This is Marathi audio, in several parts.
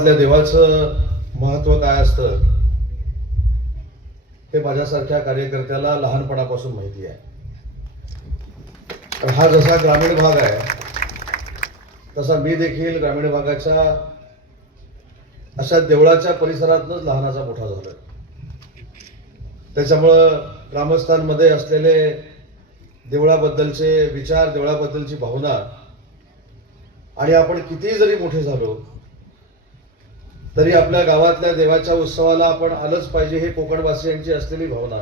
गावातल्या देवाचं महत्त्व काय असतं हे माझ्यासारख्या कार्यकर्त्याला लहानपणापासून माहिती आहे. हा जसा ग्रामीण भाग आहे तसा मी देखील ग्रामीण भागाच्या अशा देवळाच्या परिसरातूनच लहानाचा मोठा झालो. त्याच्यामुळं ग्रामस्थांमध्ये असलेले देवळाबद्दलचे विचार, देवळाबद्दलची भावना, आणि आपण किती जरी मोठे झालो तरी आपल्या गावातल्या देवाच्या उत्सवाला आपण आलंच पाहिजे, हे कोकणवासियांची असलेली भावना.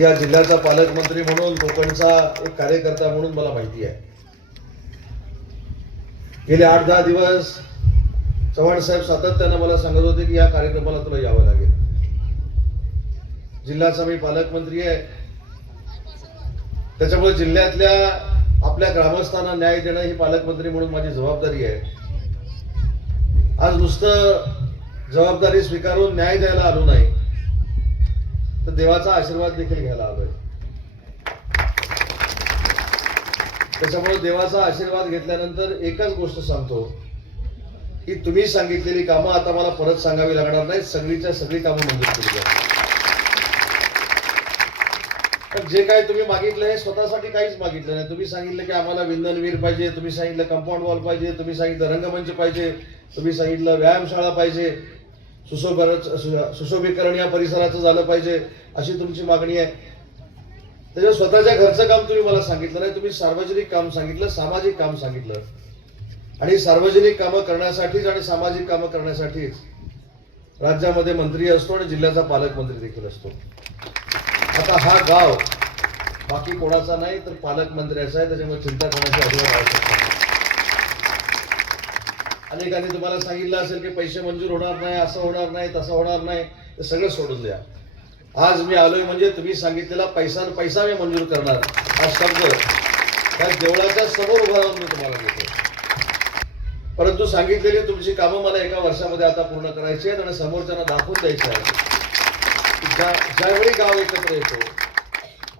या जिल्ह्याचा पालकमंत्री म्हणून, कोकणचा एक कार्यकर्ता म्हणून मला माहिती आहे. गेले 8-10 दिवस चव्हाण साहेब सातत्याने मला सांगत होते की या कार्यक्रमाला तुला यावं लागेल. जिल्ह्याचा मी पालकमंत्री आहे, त्याच्यामुळे जिल्ह्यातल्या आपल्या ग्रामस्थांना न्याय देणं ही पालकमंत्री म्हणून माझी जबाबदारी आहे. आज नुसतं जबाबदारी स्वीकारून न्याय द्यायला आलो नाही, तर देवाचा आशीर्वाद देखील घ्यायला आलोय. त्याच्यामुळे देवाचा आशीर्वाद घेतल्यानंतर एकच गोष्ट सांगतो की तुम्ही सांगितलेली कामं आता मला परत सांगावी लागणार नाही. सगळीच्या सगळी कामं मंजूर केली जातात. जे काही तुम्ही मागितलं हे स्वतःसाठी काहीच मागितलं नाही. तुम्ही सांगितलं की आम्हाला विंधनवीर पाहिजे, तुम्ही सांगितलं कंपाऊंड वॉल पाहिजे, तुम्ही सांगितलं रंगमंच पाहिजे, तुम्ही सांगितलं व्यायामशाळा पाहिजे, सुशोभीकरण या परिसराचं झालं पाहिजे, अशी तुमची मागणी आहे. त्याच्या स्वतःच्या घरचं काम तुम्ही मला सांगितलं नाही. तुम्ही सार्वजनिक काम सांगितलं, सामाजिक काम सांगितलं. आणि सार्वजनिक कामं करण्यासाठीच आणि सामाजिक कामं करण्यासाठीच राज्यामध्ये मंत्री असतो आणि जिल्ह्याचा पालकमंत्री देखील असतो. आता हा गाव बाकी कोणाचा नाही तर पालकमंत्र्याचा आहे, त्याच्यामुळे चिंता करण्याची अजिबात आवश्यकता नाही. अनेकांनी तुम्हाला सांगितलं असेल की पैसे मंजूर होणार नाही, असं होणार नाही, तसं होणार नाही, ते सगळं सोडून द्या. आज मी आलोय म्हणजे तुम्ही सांगितलेला पैसा मी मंजूर करणार हा शब्द त्या देवळाच्या समोर उभा राहून मी तुम्हाला देतो. परंतु सांगितलेली तुमची कामं मला एका वर्षामध्ये आता पूर्ण करायची आहेत आणि समोरच्यांना दाखवून द्यायची आहेत. ज्यावेळी गाव एकत्र येतो,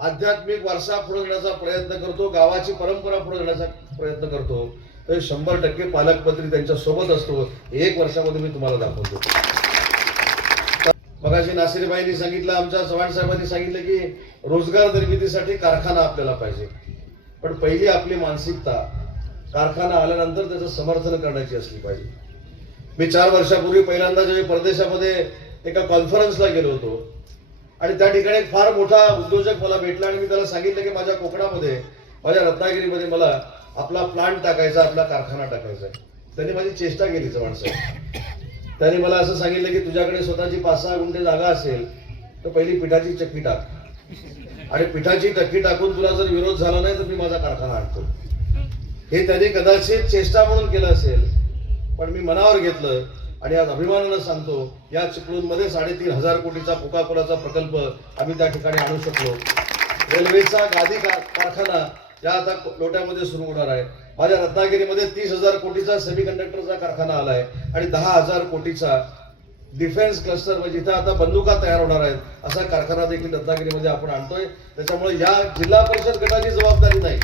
आध्यात्मिक वारसा पुढे नेण्याचा प्रयत्न करतो, गावाची परंपरा पुढे नेण्याचा प्रयत्न करतो, तर 100% पालकमंत्री त्यांच्या सोबत असतो. 1 वर्षामध्ये मी तुम्हाला दाखवतो. मगाशी नासिरबाईंनी सांगितलं, आमच्या चव्हाण साहेबांनी सांगितलं की रोजगार निर्मितीसाठी कारखाना आपल्याला पाहिजे. पण पहिली आपली मानसिकता कारखाना आल्यानंतर त्याचं समर्थन करण्याची असली पाहिजे. मी 4 वर्षापूर्वी पहिल्यांदा जेव्हा परदेशामध्ये एका कॉन्फरन्सला गेलो होतो आणि त्या ठिकाणी एक फार मोठा उद्योजक मला भेटला आणि मी त्याला सांगितलं की माझ्या कोकणामध्ये, माझ्या रत्नागिरीमध्ये मला आपला प्लांट टाकायचा, आपला कारखाना टाकायचा. त्यांनी माझी चेष्टा केली. चव्हाण साहेब त्यांनी मला असं सांगितलं की तुझ्याकडे स्वतःची 5-6 गुंठे जागा असेल तर पहिली पिठाची चक्की टाक, आणि पिठाची चक्की टाकून तुला जर विरोध झाला नाही तर मी माझा कारखाना आणतो. हे त्यांनी कदाचित चेष्टा म्हणून केलं असेल, पण मी मनावर घेतलं आणि आज अभिमानानं सांगतो या चिपळूणमध्ये 3,500 कोटीचा कोका-कोलाचा प्रकल्प आम्ही त्या ठिकाणी आणू शकलो. रेल्वेचा गादी कारखाना या आता लोट्यामध्ये सुरू होणार आहे. माझ्या रत्नागिरीमध्ये 30,000 कोटीचा सेमीकंडक्टरचा कारखाना आलाय आणि 10,000 कोटीचा डिफेन्स क्लस्टर, म्हणजे जिथे आता बंदुका तयार होणार आहेत, असा कारखाना देखील रत्नागिरीमध्ये आपण आणतोय. त्याच्यामुळे या जिल्हा परिषद गटाची जबाबदारी नाही,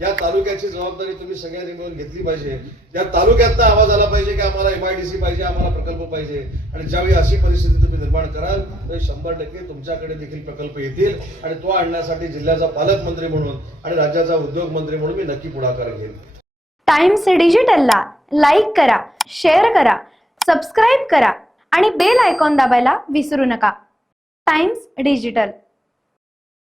या तालुक्याची जबाबदारी तुम्ही सगळ्यांनी मिळून घेतली पाहिजे. या तालुक्यातनं आवाज आला पाहिजे की आम्हाला MIDC पाहिजे, आम्हाला प्रकल्प पाहिजे. आणि ज्यावेळी अशी परिस्थिती तुम्ही निर्माण कराल तर 100% तुमच्याकडे देखील प्रकल्प येतील आणि तो आणण्यासाठी जिल्ह्याचा पालकमंत्री म्हणून आणि राज्याचा उद्योग मंत्री म्हणून मी नक्की पुढाकार घेईन. टाइम्स डिजिटलला लाईक करा, शेअर करा, सबस्क्राईब करा आणि बेल आयकॉन दाबायला विसरू नका. Times digital.